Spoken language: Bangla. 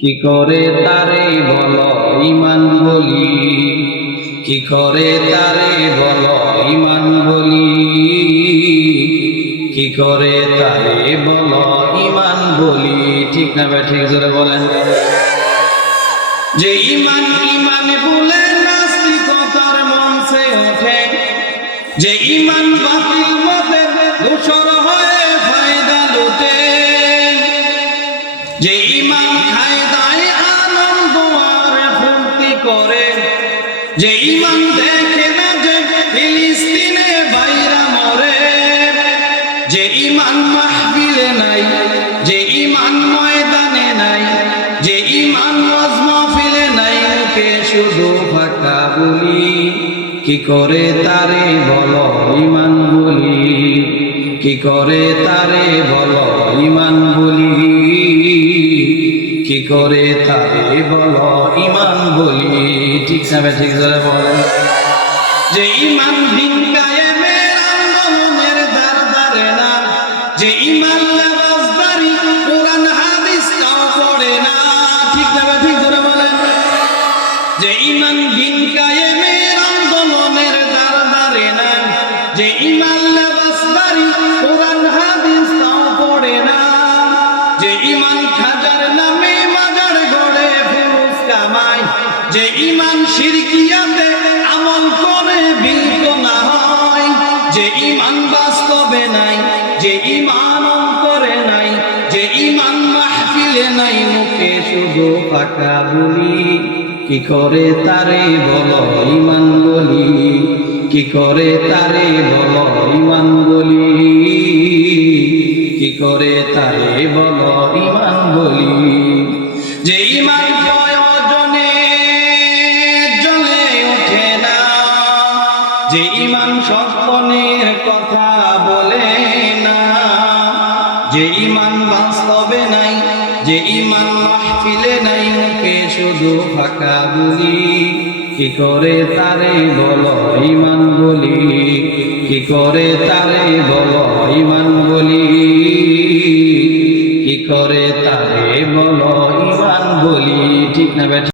কি করে তারে বল ইমান বলি? কি করে তারে বল ইমান বলি? কি করে তারে বল ইমান বলি? ঠিক না বে ঠিক জোরে বলেন। যে ইমান ইমান বলে নাস্তিকতার মঞ্চে ওঠে। যে ইমান বাতিল মতে দূষণ যে ইমান খায় দায় আনন্দ আর ফুর্তি করে, যে ইমান দেখে না যে ফিলিস্তিনে বাইরা মরে, যে ইমান মাহফিলে নাই, যে ইমান ময়দানে নাই, যে ইমান ওয়াজ মাহফিলে নাই কে শুধু ফাঁকা বলি। কি করে তারে বলো ইমান বলি? কি করে তারে বলো ইমান করে তারে বলো ইমান বলি। ঠিক না বে ঠিক ধরে বলেন। যে ইমান দিন যে ইমান দিন কায়েমের আন্দোলনের দ্বার দ্বারে না, যে ইমান যে ইমান শিরকিয়াতে আমল করে বিলক না হয়। যে ইমান বাস্তবে নাই, যে ইমান অন্তরে নাই, যে ইমান মাহফিলে নাই, মুখে শুধু ফাঁকা বলি। কি করে তারে বলো ইমান বলি? কি করে তারে বলো ইমান বলি? কি করে তারে বলো ইমান বলি? কথা বলে না। যে ইমান বাস্তবে নাই, যে ইমান মাহফিলে নাই, মুখে শুধু ফাঁকা বলি। কি করে তারে বলো ইমান বলি? কি করে তারে বলো ইমান বলি? কি করে তারে বলো ইমান বলি? ঠিক না